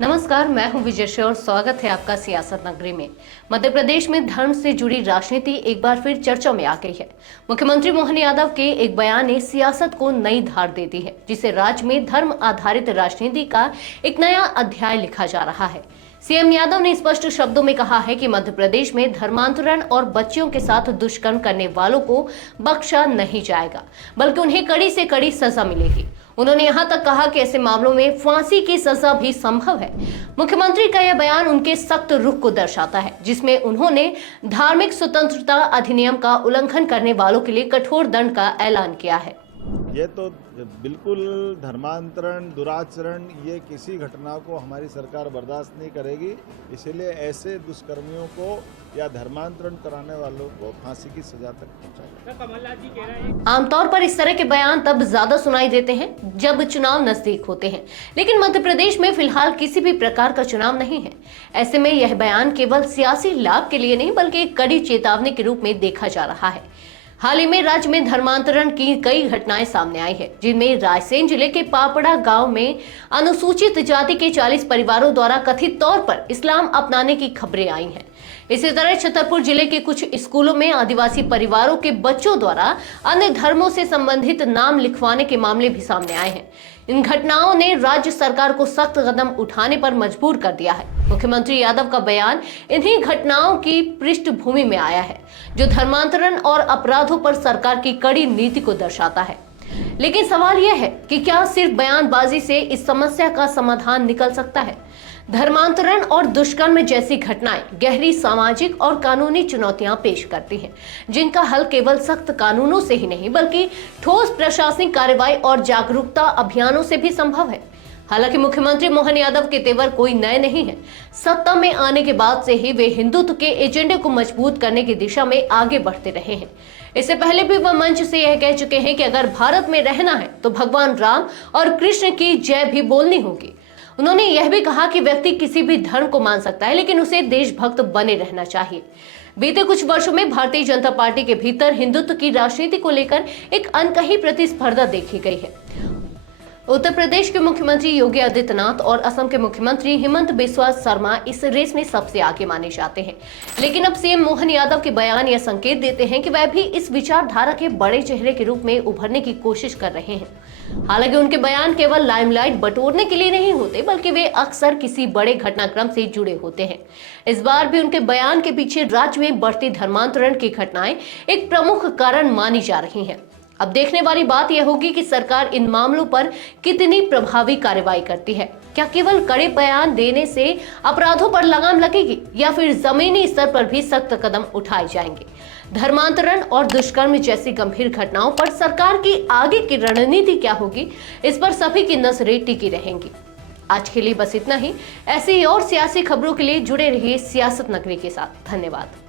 नमस्कार, मैं हूं विजय और स्वागत है आपका सियासत नगरी में। मध्य प्रदेश में धर्म से जुड़ी राजनीति एक बार फिर चर्चा में आ गई है। मुख्यमंत्री मोहन यादव के एक बयान ने सियासत को नई धार दे दी है, जिससे राज्य में धर्म आधारित राजनीति का एक नया अध्याय लिखा जा रहा है। सीएम यादव ने स्पष्ट शब्दों में कहा है कि मध्य प्रदेश में धर्मांतरण और बच्चियों के साथ दुष्कर्म करने वालों को बख्शा नहीं जाएगा, बल्कि उन्हें कड़ी से कड़ी सजा मिलेगी। उन्होंने यहां तक कहा कि ऐसे मामलों में फांसी की सजा भी संभव है। मुख्यमंत्री का यह बयान उनके सख्त रुख को दर्शाता है, जिसमें उन्होंने धार्मिक स्वतंत्रता अधिनियम का उल्लंघन करने वालों के लिए कठोर दंड का ऐलान किया है। ये तो बिल्कुल धर्मांतरण, दुराचरण, ये किसी घटना को हमारी सरकार बर्दाश्त नहीं करेगी। इसीलिए ऐसे दुष्कर्मियों को या धर्मांतरण कराने वालों को फांसी की सजा तक पहुंचाएगी। कमलनाथ जी कह रहे हैं आमतौर पर इस तरह के बयान तब ज्यादा सुनाई देते हैं जब चुनाव नजदीक होते हैं, लेकिन मध्य प्रदेश में फिलहाल किसी भी प्रकार का चुनाव नहीं है। ऐसे में यह बयान केवल सियासी लाभ के लिए नहीं, बल्कि एक कड़ी चेतावनी के रूप में देखा जा रहा है। हाल ही में राज्य में धर्मांतरण की कई घटनाएं सामने आई है, जिनमें रायसेन जिले के पापड़ा गांव में अनुसूचित जाति के 40 परिवारों द्वारा कथित तौर पर इस्लाम अपनाने की खबरें आई हैं। इसी तरह छतरपुर जिले के कुछ स्कूलों में आदिवासी परिवारों के बच्चों द्वारा अन्य धर्मों से संबंधित नाम लिखवाने के मामले भी सामने आए हैं। इन घटनाओं ने राज्य सरकार को सख्त कदम उठाने पर मजबूर कर दिया है। मुख्यमंत्री यादव का बयान इन्हीं घटनाओं की पृष्ठभूमि में आया है, जो धर्मांतरण और अपराधों पर सरकार की कड़ी नीति को दर्शाता है। लेकिन सवाल यह है कि क्या सिर्फ बयानबाजी से इस समस्या का समाधान निकल सकता है? धर्मांतरण और दुष्कर्म जैसी घटनाएं गहरी सामाजिक और कानूनी चुनौतियां पेश करती हैं, जिनका हल केवल सख्त कानूनों से ही नहीं, बल्कि ठोस प्रशासनिक कार्रवाई और जागरूकता अभियानों से भी संभव है। हालांकि मुख्यमंत्री मोहन यादव के तेवर कोई नए नहीं है। सत्ता में आने के बाद से ही वे हिंदुत्व के एजेंडे को मजबूत करने की दिशा में आगे बढ़ते रहे हैं। इससे पहले भी वह मंच से यह कह चुके हैं कि अगर भारत में रहना है तो भगवान राम और कृष्ण की जय भी बोलनी होगी। उन्होंने यह भी कहा कि व्यक्ति किसी भी धर्म को मान सकता है, लेकिन उसे देशभक्त बने रहना चाहिए। बीते कुछ वर्षों में भारतीय जनता पार्टी के भीतर हिंदुत्व की राजनीति को लेकर एक अनकही प्रतिस्पर्धा देखी गई है। उत्तर प्रदेश के मुख्यमंत्री योगी आदित्यनाथ और असम के मुख्यमंत्री हिमंत बिस्वा शर्मा इस रेस में सबसे आगे माने जाते हैं, लेकिन अब सीएम मोहन यादव के बयान यह संकेत देते हैं कि वह भी इस विचारधारा के बड़े चेहरे के रूप में उभरने की कोशिश कर रहे हैं। हालांकि उनके बयान केवल लाइमलाइट बटोरने के लिए नहीं होते, बल्कि वे अक्सर किसी बड़े घटनाक्रम से जुड़े होते हैं। इस बार भी उनके बयान के पीछे राज्य में बढ़ती धर्मांतरण की घटनाएं एक प्रमुख कारण मानी जा रही हैं। अब देखने वाली बात यह होगी कि सरकार इन मामलों पर कितनी प्रभावी कार्रवाई करती है। क्या केवल कड़े बयान देने से अपराधों पर लगाम लगेगी, या फिर जमीनी स्तर पर भी सख्त कदम उठाए जाएंगे? धर्मांतरण और दुष्कर्म जैसी गंभीर घटनाओं पर सरकार की आगे की रणनीति क्या होगी, इस पर सभी की नजरें टिकी रहेंगी। आज के लिए बस इतना ही। ऐसी और सियासी खबरों के लिए जुड़े रहिए सियासत नगरी के साथ। धन्यवाद।